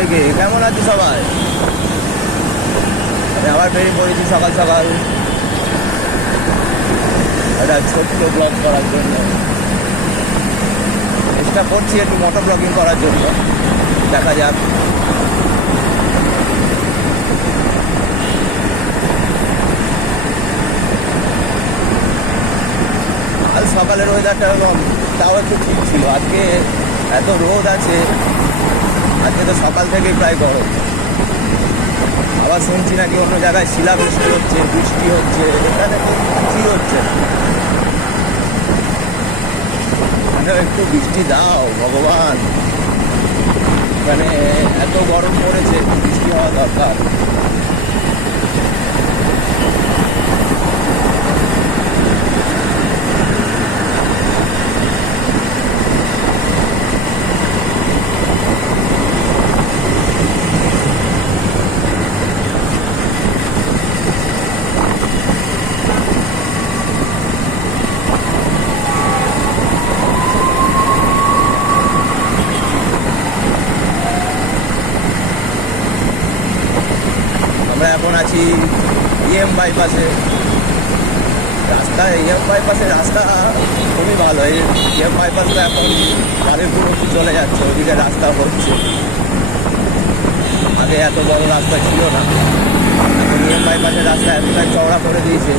সবাইকে। কেমন আছে সবাই? আমি আবার বেরিয়ে পড়েছি সকাল সকাল একটা ছোট্ট ব্লগ করার জন্য। চেষ্টা করছি একটু মোটর ব্লগিং করার জন্য, দেখা যাক। আজ সকালের ওয়েদারটা তাও একটু ঠিক ছিল, আজকে এত রোদ আছে, আজকে তো সকাল থেকেই প্রায় গরম। আবার শুনছি নাকি অন্য জায়গায় শিলাবৃষ্টি হচ্ছে, বৃষ্টি হচ্ছে, এখানে তো কিছুই হচ্ছে না। একটু বৃষ্টি দাও ভগবান, এখানে এত গরম পড়েছে, বৃষ্টি হওয়া দরকার। আমরা এখন আছি ইএম বাইপাসে। বাইপাসের রাস্তা খুবই ভালো। এই ইএম বাইপাসটা এখন বালিপুর অব্দি চলে যাচ্ছে, ওইদিকে রাস্তা হচ্ছে। আগে এত বড় রাস্তা ছিল না, এখন ইএম বাইপাসের রাস্তা এতটাই চওড়া করে দিয়েছে